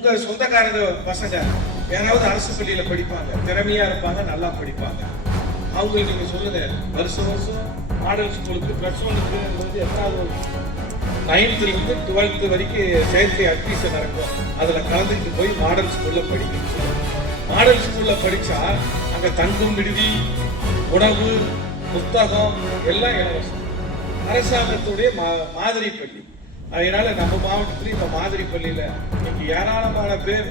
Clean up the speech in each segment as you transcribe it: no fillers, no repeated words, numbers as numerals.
உங்க சொந்தக்காரங்க பசங்க யாராவது அரசு பள்ளியில படிப்பாங்க, திறமையா இருப்பாங்க, நல்லா படிப்பாங்க. அவங்களுக்கு நீங்க சொல்லுங்க, வருஷம் வருஷம் மாடல் ஸ்கூலுக்கு பிளஸ் ஒன்னுக்கு எத்தனாவது 9th இருந்து 12th வரைக்கும் செயற்கை அட்மிஷன் நடக்கும். அதுல கலந்துக்கிட்டு போய் மாடல் ஸ்கூல்ல படிக்கணும். மாடல் ஸ்கூல்ல படிச்சா அங்க தங்கும் விடுதி, உணவு, புத்தகம் எல்லாம் இலவசம். அரசாங்கத்துடைய மாதிரி பள்ளி. அதனால நம்ம மாவட்டத்துல இந்த மாதிரி பள்ளியில இன்னைக்கு ஏராளமான பேர்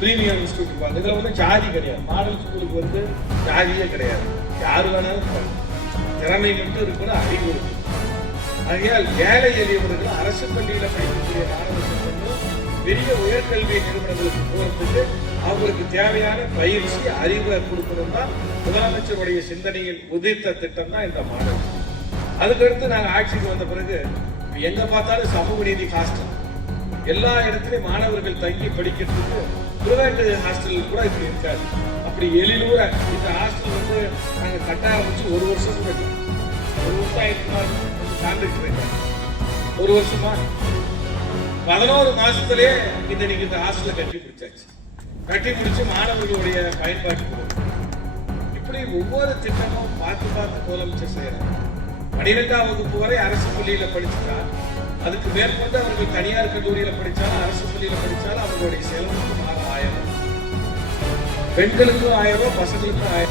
பிரீமியம் இன்ஸ்டியூட் இருப்பாங்க. இதுல ஜாதி கிடையாது. மாடல் ஸ்கூலுக்கு ஜாதியே கிடையாது. யாரு வேணாலும் திறமை மட்டும் இருக்கணும், அறிவு இருக்கு. ஆகையால் ஏழை எளியவர்கள் அரசு பள்ளியில படிக்கக்கூடிய மாணவர்கள் பெரிய உயர்கல்வி நிறுவனங்களுக்கு போறதுக்கு அவங்களுக்கு தேவையான பயிற்சி, அறிவை கொடுக்கணும் தான் முதலமைச்சருடைய சிந்தனையில் உதிர்த்த திட்டம் தான் இந்த மாடல். அதுக்கடுத்து நாங்கள் ஆட்சிக்கு வந்த பிறகு எங்க பார்த்தாலும் சமூக நீதி ஹாஸ்டல், எல்லா இடத்துலயும் மாணவர்கள் தங்கி படிக்கிறதுக்கு பிரைவேட் ஹாஸ்டல் கூட இப்படி இருக்காது. அப்படி எழிலூர இந்த ஹாஸ்டல் நாங்க கட்ட ஆரம்பிச்சு 1 வருஷம் கூட இல்லை. 1 வருஷம் ஆயிடுச்சு. ஒரு வருஷமா 11 மாசத்திலேயே இந்த ஹாஸ்டலை கட்டி பிடிச்சாச்சு. கட்டி பிடிச்சு மாணவர்களுடைய பயன்பாட்டுக்கு இப்படி ஒவ்வொரு திட்டமும் பார்த்து முதலமைச்சர் செய்யறாங்க. 12ஆம் வகுப்பு வரை அரசு பள்ளியில படிச்சுட்டா, அதுக்கு மேற்கொண்டு அவர்கள் தனியார் கல்லூரியில படிச்சாலும் அரசு பள்ளியில படிச்சாலும் அவர்களுடைய செலவுக்கு 1000, பெண்களுக்கும் 1000, பசங்களுக்கும் 1000.